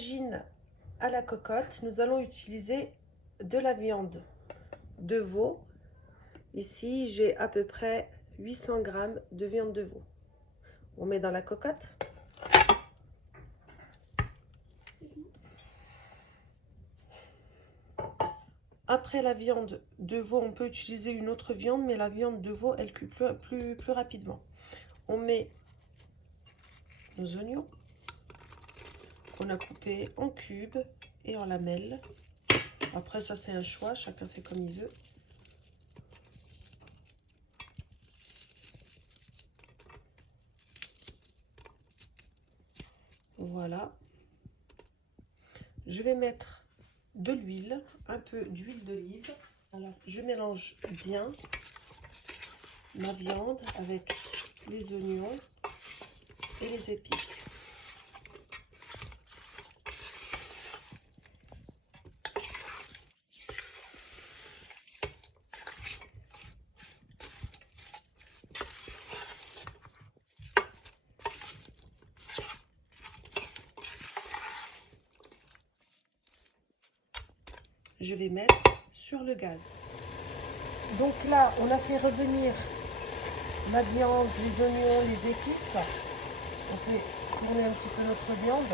tagine à la cocotte, nous allons utiliser de la viande de veau. Ici, j'ai à peu près 800 g de viande de veau. On met dans la cocotte. Après la viande de veau, on peut utiliser une autre viande, mais la viande de veau, elle cuit plus rapidement. On met nos oignons qu'on a coupés en cubes et en lamelles. Après, ça, c'est un choix, chacun fait comme il veut. Voilà. Je vais mettre de l'huile, un peu d'huile d'olive. Alors, je mélange bien ma viande avec les oignons et les épices. Je vais mettre sur le gaz. Donc là, on a fait revenir la viande, les oignons, les épices. On fait tourner un petit peu notre viande.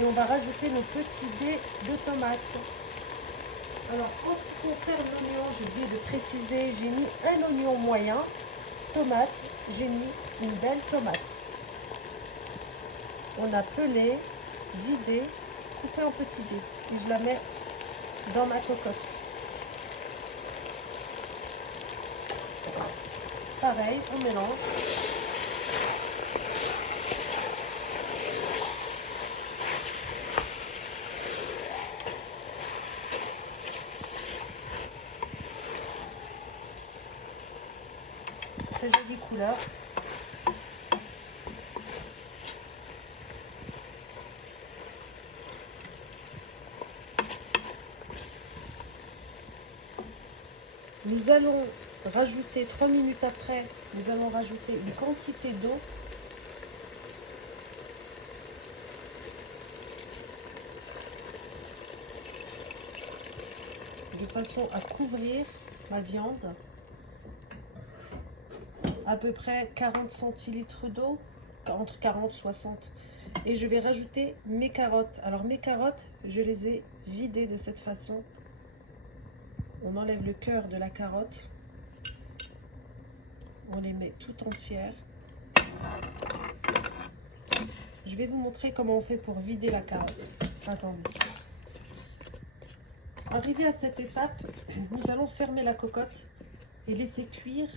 Et on va rajouter nos petits dés de tomates. Alors, en ce qui concerne l'oignon, j'ai oublié de préciser, j'ai mis un oignon moyen. Tomate, j'ai mis une belle tomate. On a pelé, vidé, coupé en petits dés. Et je la mets dans ma cocotte. Pareil, on mélange. Très jolie couleur. Nous allons rajouter 3 minutes après, nous allons rajouter une quantité d'eau. De façon à couvrir ma viande. À peu près 40 centilitres d'eau, entre 40 et 60. Et je vais rajouter mes carottes. Alors mes carottes, je les ai vidées de cette façon. On enlève le cœur de la carotte. On les met tout entières. Je vais vous montrer comment on fait pour vider la carotte. Attendez. Arrivé à cette étape, nous allons fermer la cocotte et laisser cuire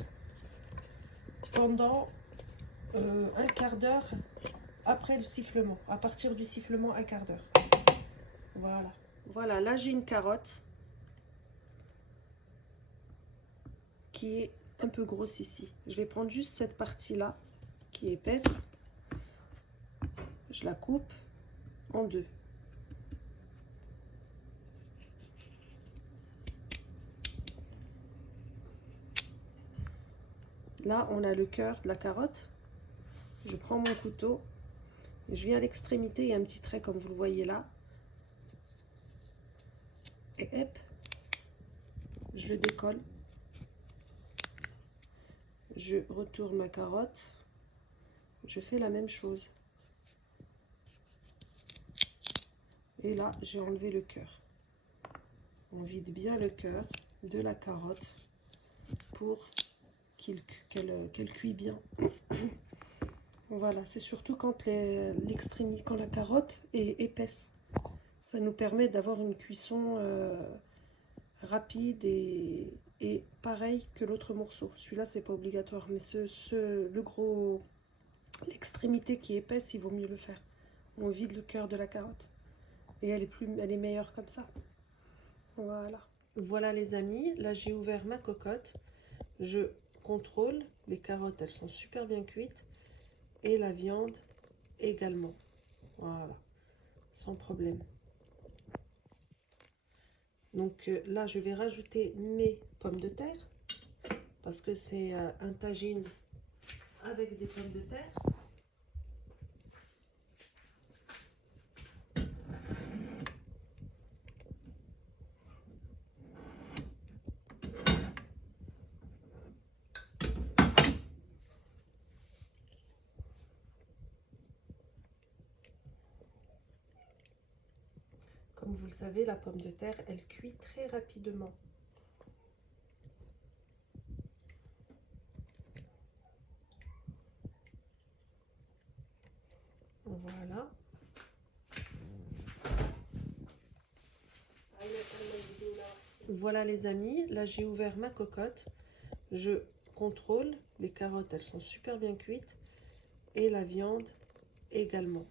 pendant un quart d'heure après le sifflement. À partir du sifflement, un quart d'heure. Voilà. Voilà, là j'ai une carotte qui est un peu grosse ici. Je vais prendre juste cette partie-là qui est épaisse. Je la coupe en deux. Là, on a le cœur de la carotte. Je prends mon couteau. Je viens à l'extrémité, il y a un petit trait comme vous le voyez là. Et hop, je le décolle. Je retourne ma carotte. Je fais la même chose. Et là, j'ai enlevé le cœur. On vide bien le cœur de la carotte pour qu'elle cuit bien. Voilà, c'est surtout quand l'extrémité, quand la carotte est épaisse. Ça nous permet d'avoir une cuisson rapide et pareil que l'autre morceau. Celui-là, c'est pas obligatoire, mais l'extrémité qui est épaisse, il vaut mieux le faire. On vide le cœur de la carotte et elle est meilleure comme ça. Voilà. Voilà les amis, là j'ai ouvert ma cocotte. Je contrôle, les carottes, elles sont super bien cuites et la viande également. Voilà, sans problème. Donc là, je vais rajouter mes pommes de terre parce que c'est un tagine avec des pommes de terre. Comme vous le savez, la pomme de terre, elle cuit très rapidement. Voilà. Voilà les amis, là j'ai ouvert ma cocotte. Je contrôle, les carottes elles sont super bien cuites et la viande également.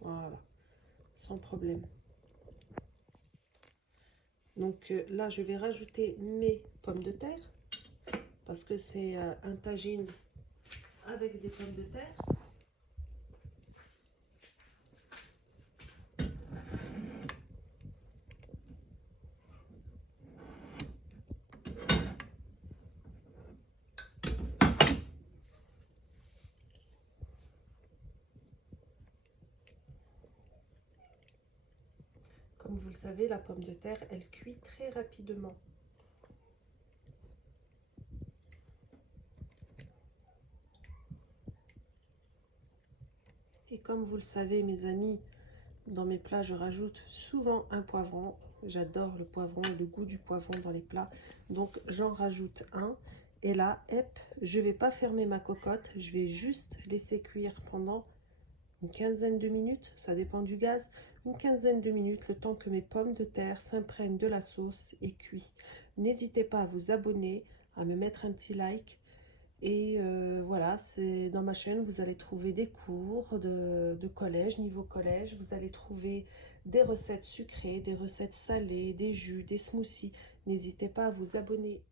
Voilà, sans problème. Donc là je vais rajouter mes pommes de terre parce que c'est un tagine avec des pommes de terre. Comme vous le savez, la pomme de terre, elle cuit très rapidement. Et comme vous le savez, mes amis, dans mes plats, je rajoute souvent un poivron. J'adore le poivron, le goût du poivron dans les plats. Donc, j'en rajoute un. Et là, hop, je ne vais pas fermer ma cocotte. Je vais juste laisser cuire pendant une quinzaine de minutes. Ça dépend du gaz. Une quinzaine de minutes, le temps que mes pommes de terre s'imprègnent de la sauce et cuit. N'hésitez pas à vous abonner, à me mettre un petit like. Et voilà, c'est dans ma chaîne, vous allez trouver des cours de collège, niveau collège. Vous allez trouver des recettes sucrées, des recettes salées, des jus, des smoothies. N'hésitez pas à vous abonner.